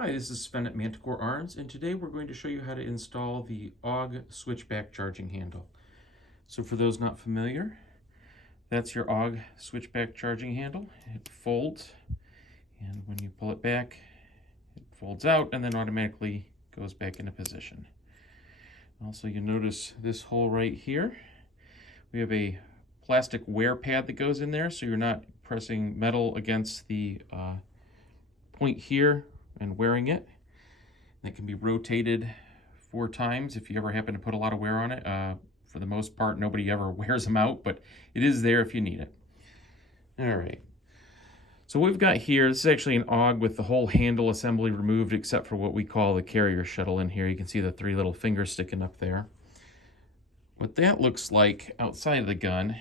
Hi, this is Sven at Manticore Arms, and today we're going to show you how to install the AUG switchback charging handle. So for those not familiar, that's your AUG switchback charging handle. It folds, and when you pull it back, it folds out and then automatically goes back into position. Also, you notice this hole right here. We have a plastic wear pad that goes in there, so you're not pressing metal against the point here and wearing it. It can be rotated 4 times if you ever happen to put a lot of wear on it. For the most part, nobody ever wears them out, but it is there if you need it. All right. So what we've got here, this is actually an AUG with the whole handle assembly removed except for what we call the carrier shuttle in here. You can see the 3 little fingers sticking up there. What that looks like outside of the gun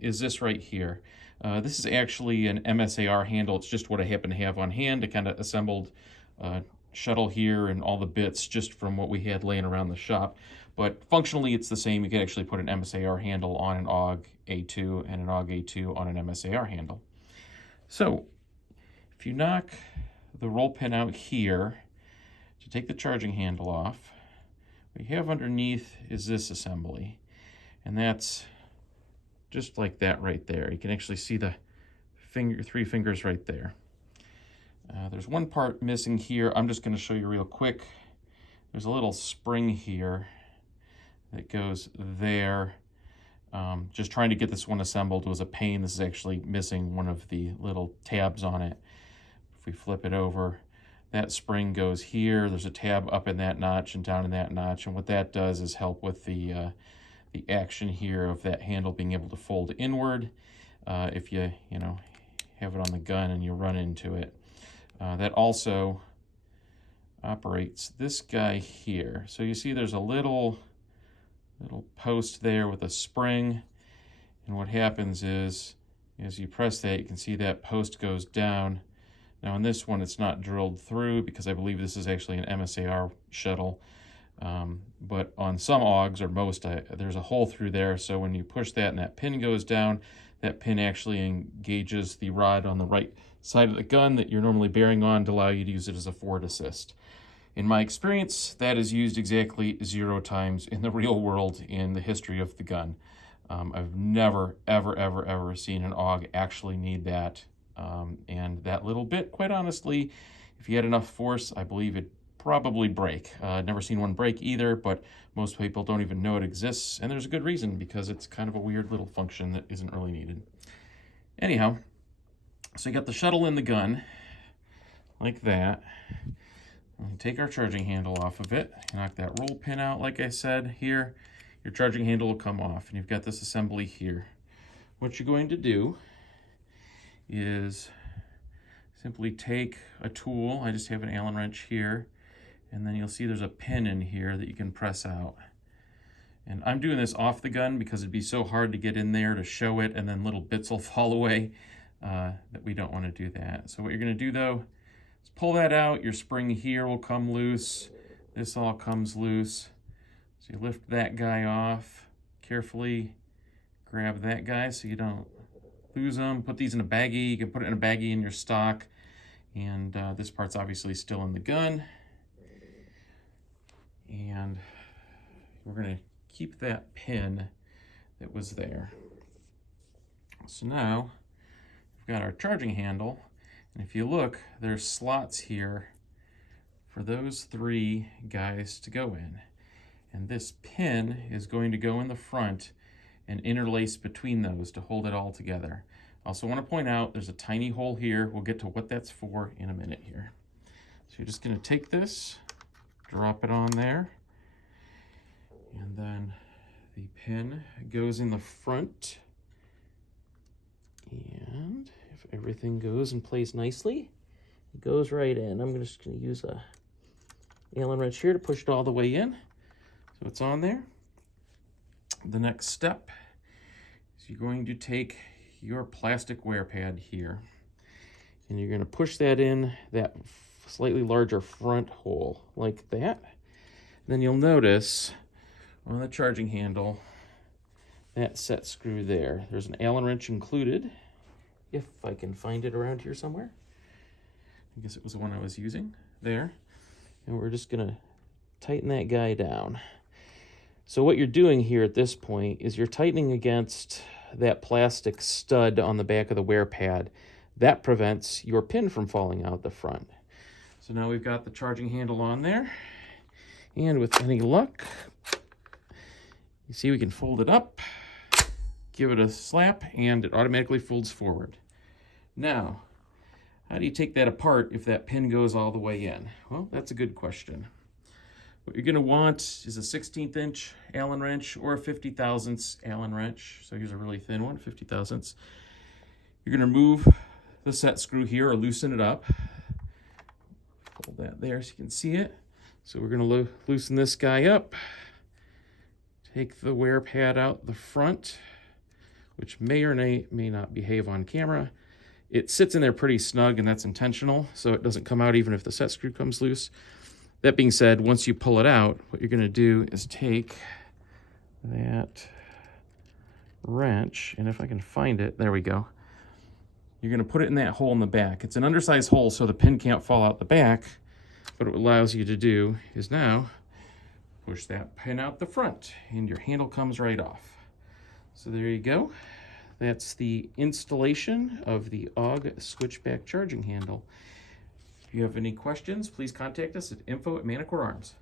is this right here. This is actually an MSAR handle. It's just what I happen to have on hand. I kind of assembled shuttle here and all the bits just from what we had laying around the shop. But functionally, it's the same. You can actually put an MSAR handle on an AUG A2 and an AUG A2 on an MSAR handle. So if you knock the roll pin out here to take the charging handle off, what you have underneath is this assembly. And that's just like that right there. You can actually see the 3 fingers right there. There's one part missing here. I'm just going to show you real quick. There's a little spring here that goes there. Just trying to get this one assembled was a pain. This is actually missing one of the little tabs on it. If we flip it over, that spring goes here. There's a tab up in that notch and down in that notch. And what that does is help with the action here of that handle being able to fold inward if you have it on the gun and you run into it. That also operates this guy here. So you see there's a little post there with a spring, and what happens is as you press that, you can see that post goes down. Now in this one it's not drilled through because I believe this is actually an MSAR shuttle. But on some AUGs, or most, there's a hole through there, so when you push that and that pin goes down, that pin actually engages the rod on the right side of the gun that you're normally bearing on to allow you to use it as a forward assist. In my experience, that is used exactly 0 times in the real world in the history of the gun. I've never, ever seen an AUG actually need that. And that little bit, quite honestly, if you had enough force, I believe it'd probably break. Never seen one break either, but most people don't even know it exists, and there's a good reason, because it's kind of a weird little function that isn't really needed. Anyhow, so you got the shuttle in the gun, like that. We take our charging handle off of it, knock that roll pin out like I said here, your charging handle will come off, and you've got this assembly here. What you're going to do is simply take a tool. I just have an Allen wrench here, and then you'll see there's a pin in here that you can press out. And I'm doing this off the gun because it'd be so hard to get in there to show it, and then little bits will fall away that we don't want to do that. So what you're going to do though is pull that out. Your spring here will come loose. This all comes loose. So you lift that guy off carefully, grab that guy so you don't lose them. Put these in a baggie. You can put it in a baggie in your stock. And this part's obviously still in the gun. And we're going to keep that pin that was there. So now we've got our charging handle. And if you look, there's slots here for those 3 guys to go in. And this pin is going to go in the front and interlace between those to hold it all together. I also want to point out there's a tiny hole here. We'll get to what that's for in a minute here. So you're just going to take this, drop it on there, and then the pin goes in the front. And if everything goes and plays nicely, it goes right in. I'm just going to use a Allen wrench here to push it all the way in. So it's on there. The next step is you're going to take your plastic wear pad here, and you're going to push that in that slightly larger front hole like that. Then you'll notice on the charging handle, that set screw there. There's an Allen wrench included, if I can find it around here somewhere. I guess it was the one I was using there. And we're just gonna tighten that guy down. So what you're doing here at this point is you're tightening against that plastic stud on the back of the wear pad. That prevents your pin from falling out the front. So now we've got the charging handle on there. And with any luck, you see we can fold it up, give it a slap, and it automatically folds forward. Now, how do you take that apart if that pin goes all the way in? Well, that's a good question. What you're going to want is a 16th inch Allen wrench or a 50 thousandths Allen wrench. So here's a really thin one, 50 thousandths. You're going to remove the set screw here or loosen it up. Hold that there so you can see it. So we're going to loosen this guy up. Take the wear pad out the front, which may or may not behave on camera. It sits in there pretty snug, and that's intentional, so it doesn't come out even if the set screw comes loose. That being said, once you pull it out, what you're going to do is take that wrench, and if I can find it, there we go. You're going to put it in that hole in the back. It's an undersized hole, so the pin can't fall out the back. What it allows you to do is now push that pin out the front, and your handle comes right off. So there you go. That's the installation of the AUG switchback charging handle. If you have any questions, please contact us at info@Manticore Arms.